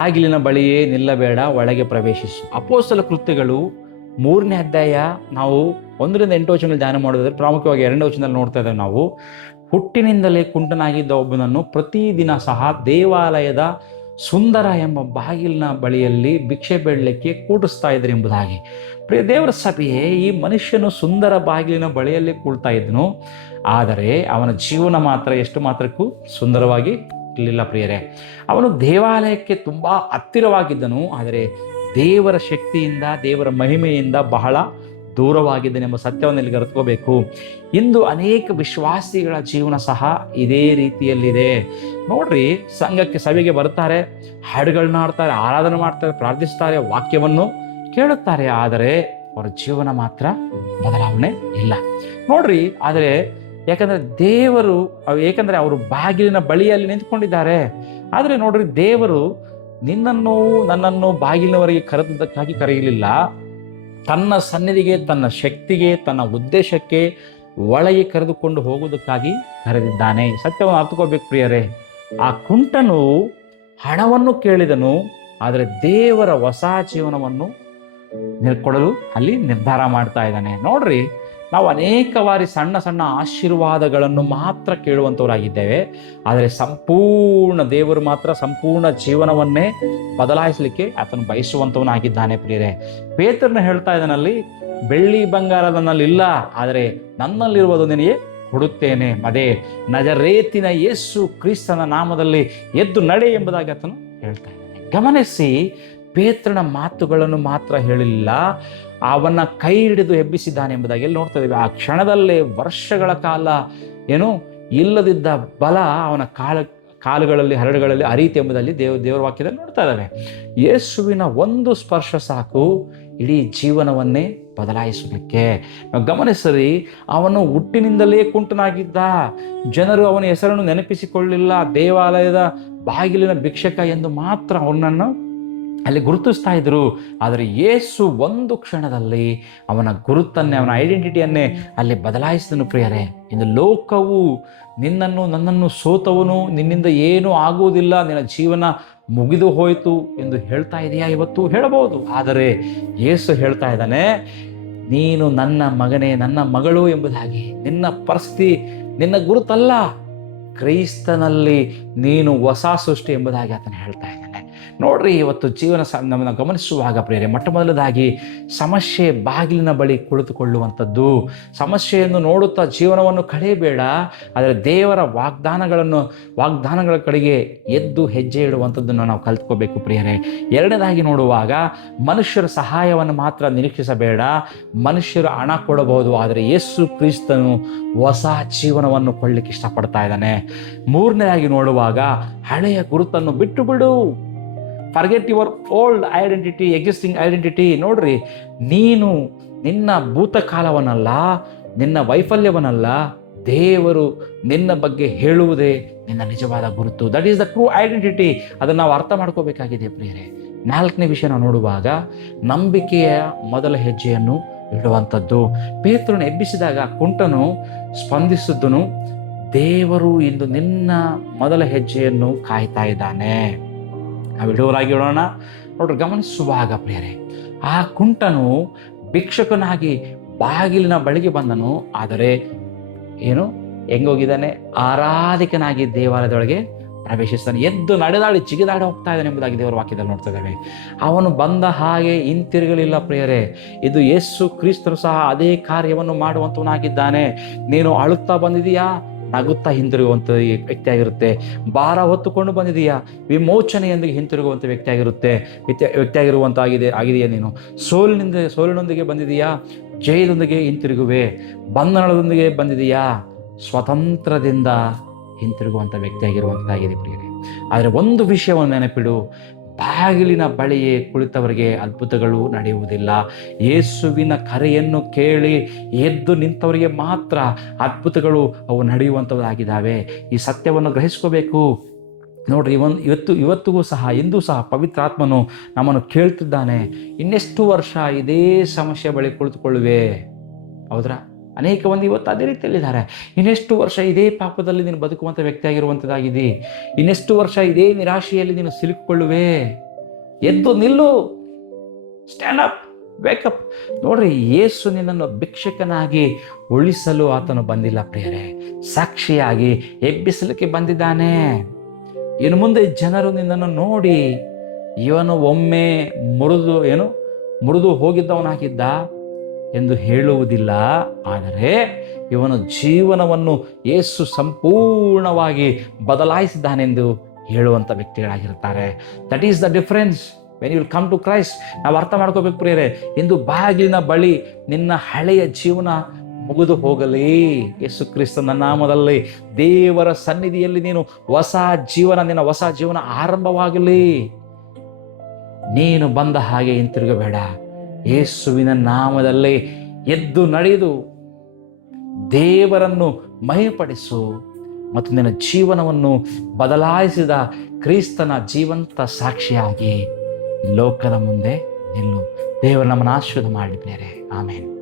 ಬಾಗಿಲಿನ ಬಳಿಯೇ ನಿಲ್ಲಬೇಡ, ಒಳಗೆ ಪ್ರವೇಶಿಸು. ಅಪೊಸ್ತಲ ಕೃತ್ಯಗಳು 3ನೇ ಅಧ್ಯಾಯ ನಾವು 1-8 ವಚನಗಳು ಧ್ಯಾನ ಮಾಡೋದಾದ್ರೆ ಪ್ರಾಮುಖ್ಯವಾಗಿ 2ನೇ ವಚನದಲ್ಲಿ ನೋಡ್ತಾ ಇದ್ದೇವೆ. ನಾವು ಹುಟ್ಟಿನಿಂದಲೇ ಕುಂಟನಾಗಿದ್ದ ಒಬ್ಬನನ್ನು ಪ್ರತಿದಿನ ಸಹ ದೇವಾಲಯದ ಸುಂದರ ಎಂಬ ಬಾಗಿಲಿನ ಬಳಿಯಲ್ಲಿ ಭಿಕ್ಷೆ ಬೇಡಲಿಕ್ಕೆ ಕೂಡಿಸ್ತಾ ಇದ್ರು ಎಂಬುದಾಗಿ. ಪ್ರಿಯ ದೇವರ ಸಭೆಯೇ, ಈ ಮನುಷ್ಯನು ಸುಂದರ ಬಾಗಿಲಿನ ಬಳಿಯಲ್ಲಿ ಕೂಳ್ತಾ ಇದ್ದನು, ಆದರೆ ಅವನ ಜೀವನ ಮಾತ್ರ ಎಷ್ಟು ಮಾತ್ರಕ್ಕೂ ಸುಂದರವಾಗಿ ಇರಲಿಲ್ಲ. ಪ್ರಿಯರೇ, ಅವನು ದೇವಾಲಯಕ್ಕೆ ತುಂಬ ಹತ್ತಿರವಾಗಿದ್ದನು, ಆದರೆ ದೇವರ ಶಕ್ತಿಯಿಂದ ದೇವರ ಮಹಿಮೆಯಿಂದ ಬಹಳ ದೂರವಾಗಿದ್ದನೆಂಬ ಸತ್ಯವನ್ನು ಇಲ್ಲಿ ಅರಿತುಕೋಬೇಕು. ಇಂದು ಅನೇಕ ವಿಶ್ವಾಸಿಗಳ ಜೀವನ ಸಹ ಇದೇ ರೀತಿಯಲ್ಲಿದೆ. ನೋಡ್ರಿ, ಸಂಘಕ್ಕೆ ಸಭೆಗೆ ಬರ್ತಾರೆ, ಹಾಡುಗಳನ್ನ ಆಡ್ತಾರೆ, ಆರಾಧನೆ ಮಾಡ್ತಾರೆ, ಪ್ರಾರ್ಥಿಸ್ತಾರೆ, ವಾಕ್ಯವನ್ನು ಕೇಳುತ್ತಾರೆ, ಆದರೆ ಅವರ ಜೀವನ ಮಾತ್ರ ಬದಲಾವಣೆ ಇಲ್ಲ. ನೋಡ್ರಿ, ಆದರೆ ಯಾಕಂದರೆ ಅವರು ಬಾಗಿಲಿನ ಬಳಿಯಲ್ಲಿ ನಿಂತ್ಕೊಂಡಿದ್ದಾರೆ. ಆದರೆ ನೋಡ್ರಿ, ದೇವರು ನಿನ್ನನ್ನು ನನ್ನನ್ನು ಬಾಗಿಲಿನವರೆಗೆ ಕರೆದದ್ದಕ್ಕಾಗಿ ಕರೆಯಲಿಲ್ಲ. ತನ್ನ ಸನ್ನಿಧಿಗೆ, ತನ್ನ ಶಕ್ತಿಗೆ, ತನ್ನ ಉದ್ದೇಶಕ್ಕೆ ಒಳಗೆ ಕರೆದುಕೊಂಡು ಹೋಗುವುದಕ್ಕಾಗಿ ಕರೆದಿದ್ದಾನೆ. ಸತ್ಯವನ್ನು ಅರ್ಥಕೋಬೇಕು ಪ್ರಿಯರೇ. ಆ ಕುಂಟನು ಹಣವನ್ನು ಕೇಳಿದನು, ಆದರೆ ದೇವರ ಹೊಸ ಜೀವನವನ್ನು ಕೊಡಲು ಅಲ್ಲಿ ನಿರ್ಧಾರ ಮಾಡ್ತಾ ಇದ್ದಾನೆ. ನೋಡ್ರಿ, ನಾವು ಅನೇಕ ಬಾರಿ ಸಣ್ಣ ಸಣ್ಣ ಆಶೀರ್ವಾದಗಳನ್ನು ಮಾತ್ರ ಕೇಳುವಂಥವರಾಗಿದ್ದೇವೆ, ಆದರೆ ಸಂಪೂರ್ಣ ದೇವರು ಮಾತ್ರ ಸಂಪೂರ್ಣ ಜೀವನವನ್ನೇ ಬದಲಾಯಿಸಲಿಕ್ಕೆ ಆತನು ಬಯಸುವಂಥವನಾಗಿದ್ದಾನೆ. ಪ್ರಿಯರೇ, ಪೇತ್ರನ ಹೇಳ್ತಾ ಇದ್ದಾನಲ್ಲಿ, ಬೆಳ್ಳಿ ಬಂಗಾರ ನನ್ನಲ್ಲಿಲ್ಲ, ಆದರೆ ನನ್ನಲ್ಲಿರುವುದು ನಿನಗೆ ಕೊಡುತ್ತೇನೆ. ಅದೇ ನಜರೇತಿನ ಯೇಸು ಕ್ರಿಸ್ತನ ನಾಮದಲ್ಲಿ ಎದ್ದು ನಡೆ ಎಂಬುದಾಗಿ ಆತನು ಹೇಳ್ತಾ ಇದ್ದಾನೆ. ಗಮನಿಸಿ, ಪೇತ್ರನ ಮಾತುಗಳನ್ನು ಮಾತ್ರ ಹೇಳಿಲ್ಲ, ಅವನ ಕೈ ಹಿಡಿದು ಎಬ್ಬಿಸಿದ್ದಾನೆ ಎಂಬುದಾಗಿ ಎಲ್ಲಿ ನೋಡ್ತಾ ಇದ್ದೀವಿ. ಆ ಕ್ಷಣದಲ್ಲೇ ವರ್ಷಗಳ ಕಾಲ ಇಲ್ಲದಿದ್ದ ಬಲ ಅವನ ಕಾಲುಗಳಲ್ಲಿ ಹರಡುಗಳಲ್ಲಿ ಅರಿತು ಎಂಬುದಲ್ಲಿ ದೇವರ ವಾಕ್ಯದಲ್ಲಿ ನೋಡ್ತಾ ಇದ್ದಾವೆ. ಯೇಸುವಿನ ಒಂದು ಸ್ಪರ್ಶ ಸಾಕು ಇಡೀ ಜೀವನವನ್ನೇ ಬದಲಾಯಿಸಲಿಕ್ಕೆ. ಗಮನಿಸರಿ, ಅವನು ಹುಟ್ಟಿನಿಂದಲೇ ಕುಂಟನಾಗಿದ್ದ. ಜನರು ಅವನ ಹೆಸರನ್ನು ನೆನಪಿಸಿಕೊಳ್ಳಲಿಲ್ಲ. ದೇವಾಲಯದ ಬಾಗಿಲಿನ ಭಿಕ್ಷಕ ಎಂದು ಮಾತ್ರ ಅವನನ್ನು ಅಲ್ಲಿ ಗುರುತಿಸ್ತಾ ಇದ್ರು. ಆದರೆ ಯೇಸು ಒಂದು ಕ್ಷಣದಲ್ಲಿ ಅವನ ಗುರುತನ್ನೇ, ಅವನ ಐಡೆಂಟಿಟಿಯನ್ನೇ ಅಲ್ಲಿ ಬದಲಾಯಿಸಿದನು. ಪ್ರಿಯರೇ, ಇಂದು ಲೋಕವು ನಿನ್ನನ್ನು ನನ್ನನ್ನು ಸೋತವನು, ನಿನ್ನಿಂದ ಏನೂ ಆಗುವುದಿಲ್ಲ, ನಿನ್ನ ಜೀವನ ಮುಗಿದು ಹೋಯಿತು ಎಂದು ಹೇಳ್ತಾ ಇದೆಯಾ? ಇವತ್ತು ಹೇಳಬಹುದು. ಆದರೆ ಯೇಸು ಹೇಳ್ತಾ ಇದ್ದಾನೆ, ನೀನು ನನ್ನ ಮಗನೇ, ನನ್ನ ಮಗಳು ಎಂಬುದಾಗಿ. ನಿನ್ನ ಪರಿಸ್ಥಿತಿ ನಿನ್ನ ಗುರುತಲ್ಲ, ಕ್ರೈಸ್ತನಲ್ಲಿ ನೀನು ಹೊಸ ಸೃಷ್ಟಿ ಎಂಬುದಾಗಿ ಆತನು ಹೇಳ್ತಾ ಇದ್ದಾನೆ. ನೋಡ್ರಿ, ಇವತ್ತು ಜೀವನ ನಮ್ಮನ್ನು ಗಮನಿಸುವಾಗ ಪ್ರಿಯರೇ, ಮೊಟ್ಟ ಮೊದಲದಾಗಿ ಸಮಸ್ಯೆ ಬಾಗಿಲಿನ ಬಳಿ ಕುಳಿತುಕೊಳ್ಳುವಂಥದ್ದು. ಸಮಸ್ಯೆಯನ್ನು ನೋಡುತ್ತಾ ಜೀವನವನ್ನು ಕಳೆಯಬೇಡ, ಆದರೆ ದೇವರ ವಾಗ್ದಾನಗಳ ಕಡೆಗೆ ಎದ್ದು ಹೆಜ್ಜೆ ಇಡುವಂಥದ್ದನ್ನು ನಾವು ಕಲ್ತ್ಕೋಬೇಕು ಪ್ರಿಯರೇ. ಎರಡನೇದಾಗಿ ನೋಡುವಾಗ, ಮನುಷ್ಯರ ಸಹಾಯವನ್ನು ಮಾತ್ರ ನಿರೀಕ್ಷಿಸಬೇಡ. ಮನುಷ್ಯರು ಹಣ ಕೊಡಬಹುದು, ಆದರೆ ಯೇಸು ಕ್ರಿಸ್ತನು ಹೊಸ ಜೀವನವನ್ನು ಕೊಳ್ಳಿಕ್ಕೆ ಇಷ್ಟಪಡ್ತಾ ಇದ್ದಾನೆ. ಮೂರನೇದಾಗಿ ನೋಡುವಾಗ, ಹಳೆಯ ಗುರುತನ್ನು ಬಿಟ್ಟು ಬಿಡು. Forget your old identity, existing identity. ನೋಡ್ರಿ, ನೀನು ನಿನ್ನ ಭೂತಕಾಲವನ್ನಲ್ಲ, ನಿನ್ನ ವೈಫಲ್ಯವನ್ನಲ್ಲ, ದೇವರು ನಿನ್ನ ಬಗ್ಗೆ ಹೇಳುವುದೇ ನಿನ್ನ ನಿಜವಾದ ಗುರುತು. That is the true identity. ಅದನ್ನು ನಾವು ಅರ್ಥ ಮಾಡ್ಕೋಬೇಕಾಗಿದೆ ಪ್ರಿಯರೇ. ನಾಲ್ಕನೇ ವಿಷಯ ನಾವು ನೋಡುವಾಗ, ನಂಬಿಕೆಯ ಮೊದಲ ಹೆಜ್ಜೆಯನ್ನು ಇಡುವಂಥದ್ದು. ಪೇತ್ರನು ಎಬ್ಬಿಸಿದಾಗ ಕುಂಟನು ಸ್ಪಂದಿಸಿದ್ದನು, ದೇವರು ಇಂದು ನಿನ್ನ ಮೊದಲ ಹೆಜ್ಜೆಯನ್ನು ಕಾಯ್ತಾ ಇದ್ದಾನೆ. ನಾವು ಇಡುವರಾಗಿ ಇಡೋಣ. ನೋಡ್ರಿ, ಗಮನಿಸುವಾಗ ಪ್ರಿಯರೇ, ಆ ಕುಂಟನು ಭಿಕ್ಷಕನಾಗಿ ಬಾಗಿಲಿನ ಬಳಿಗೆ ಬಂದನು, ಆದರೆ ಹೆಂಗೋಗಿದ್ದಾನೆ? ಆರಾಧಿಕನಾಗಿ ದೇವಾಲಯದೊಳಗೆ ಪ್ರವೇಶಿಸ್ತಾನೆ. ಎದ್ದು ನಡೆದಾಡಿ ಜಿಗಿದಾಡಿ ಹೋಗ್ತಾ ಇದ್ದಾನೆ ಎಂಬುದಾಗಿ ದೇವರ ವಾಕ್ಯದಲ್ಲಿ ನೋಡ್ತಾ ಇದ್ದೇವೆ. ಅವನು ಬಂದ ಹಾಗೆ ಹಿಂತಿರುಗಲಿಲ್ಲ ಪ್ರಿಯರೇ. ಇದು ಯೇಸು ಕ್ರಿಸ್ತನು ಸಹ ಅದೇ ಕಾರ್ಯವನ್ನು ಮಾಡುವಂತವನಾಗಿದ್ದಾನೆ. ನೀನು ಅಳುತ್ತಾ ಬಂದಿದೀಯಾ? ನಗುತ್ತಾ ಹಿಂತಿರುಗುವಂಥ ವ್ಯಕ್ತಿಯಾಗಿರುತ್ತೆ. ಭಾರ ಹೊತ್ತುಕೊಂಡು ಬಂದಿದೆಯಾ? ವಿಮೋಚನೆಯೊಂದಿಗೆ ಹಿಂತಿರುಗುವಂಥ ವ್ಯಕ್ತಿಯಾಗಿರುವಂಥ ಆಗಿದೆಯಾ? ನೀನು ಸೋಲಿನೊಂದಿಗೆ ಬಂದಿದೆಯಾ? ಜಯದೊಂದಿಗೆ ಹಿಂತಿರುಗುವೆ. ಬಂಧನದೊಂದಿಗೆ ಬಂದಿದೆಯಾ? ಸ್ವತಂತ್ರದಿಂದ ಹಿಂತಿರುಗುವಂಥ ವ್ಯಕ್ತಿಯಾಗಿರುವಂಥದ್ದಾಗಿದೆ ಪ್ರಿಯರೇ. ಆದರೆ ಒಂದು ವಿಷಯವನ್ನು ನೆನಪಿಡು, ಬಾಗಿಲಿನ ಬಳಿಯೇ ಕುಳಿತವರಿಗೆ ಅದ್ಭುತಗಳು ನಡೆಯುವುದಿಲ್ಲ. ಯೇಸುವಿನ ಕರೆಯನ್ನು ಕೇಳಿ ಎದ್ದು ನಿಂತವರಿಗೆ ಮಾತ್ರ ಅದ್ಭುತಗಳು ಅವು ನಡೆಯುವಂಥದ್ದಾಗಿದ್ದಾವೆ. ಈ ಸತ್ಯವನ್ನು ಗ್ರಹಿಸ್ಕೋಬೇಕು. ನೋಡ್ರಿ, ಇವತ್ತಿಗೂ ಸಹ ಇಂದು ಸಹ ಪವಿತ್ರಾತ್ಮನು ನಮ್ಮನ್ನು ಕೇಳ್ತಿದ್ದಾನೆ, ಇನ್ನೆಷ್ಟು ವರ್ಷ ಇದೇ ಸಮಸ್ಯೆ ಬಳಿ ಕುಳಿತುಕೊಳ್ಳುವೆ? ಹೌದ್ರಾ? ಅನೇಕ ಮಂದಿ ಇವತ್ತು ಅದೇ ರೀತಿಯಲ್ಲಿದ್ದಾರೆ. ಇನ್ನೆಷ್ಟು ವರ್ಷ ಇದೇ ಪಾಪದಲ್ಲಿ ನೀನು ಬದುಕುವಂಥ ವ್ಯಕ್ತಿಯಾಗಿರುವಂಥದ್ದಾಗಿದೆ. ಇನ್ನೆಷ್ಟು ವರ್ಷ ಇದೇ ನಿರಾಶೆಯಲ್ಲಿ ನೀನು ಸಿಲುಕಿಕೊಳ್ಳುವೆ? ಎದ್ದು ನಿಲ್ಲು, ಸ್ಟ್ಯಾಂಡ್ ಅಪ್, ವೇಕಪ್. ನೋಡ್ರಿ, ಯೇಸು ನಿನ್ನನ್ನು ಭಿಕ್ಷಕನಾಗಿ ಉಳಿಸಲು ಆತನು ಬಂದಿಲ್ಲ ಪ್ರಿಯರೇ, ಸಾಕ್ಷಿಯಾಗಿ ಎಬ್ಬಿಸಲಿಕ್ಕೆ ಬಂದಿದ್ದಾನೆ. ಇನ್ನು ಮುಂದೆ ಜನರು ನಿನ್ನನ್ನು ನೋಡಿ, ಇವನು ಒಮ್ಮೆ ಮುರಿದು ಹೋಗಿದ್ದವನಾಗಿದ್ದ ಎಂದು ಹೇಳುವುದಿಲ್ಲ, ಆದರೆ ಇವನ ಜೀವನವನ್ನು ಯೇಸು ಸಂಪೂರ್ಣವಾಗಿ ಬದಲಾಯಿಸಿದ್ದಾನೆಂದು ಹೇಳುವಂಥ ವ್ಯಕ್ತಿಗಳಾಗಿರ್ತಾರೆ. That is the difference when you will come to Christ. ನಾವು ಅರ್ಥ ಮಾಡ್ಕೋಬೇಕು ಪ್ರಿಯರೇ, ಇಂದು ಬಾಗಿಲಿನ ಬಳಿ ನಿನ್ನ ಹಳೆಯ ಜೀವನ ಮುಗಿದು ಹೋಗಲಿ. ಯೇಸು ಕ್ರಿಸ್ತನ ನಾಮದಲ್ಲಿ ದೇವರ ಸನ್ನಿಧಿಯಲ್ಲಿ ನಿನ್ನ ಹೊಸ ಜೀವನ ಆರಂಭವಾಗಲಿ. ನೀನು ಬಂದ ಹಾಗೆ ಹಿಂತಿರುಗಬೇಡ. ಯೇಸುವಿನ ನಾಮದಲ್ಲಿ ಎದ್ದು ನಡೆದು ದೇವರನ್ನು ಮಹಿಮೆಪಡಿಸು ಮತ್ತು ನಿನ್ನ ಜೀವನವನ್ನು ಬದಲಾಯಿಸಿದ ಕ್ರಿಸ್ತನ ಜೀವಂತ ಸಾಕ್ಷಿಯಾಗಿ ಲೋಕದ ಮುಂದೆ ನಿಲ್ಲು. ದೇವರು ನಮ್ಮನ್ನು ಆಶೀರ್ವಾದ ಮಾಡಲಿ ಪ್ರಿಯರೇ. ಆಮೇನ್.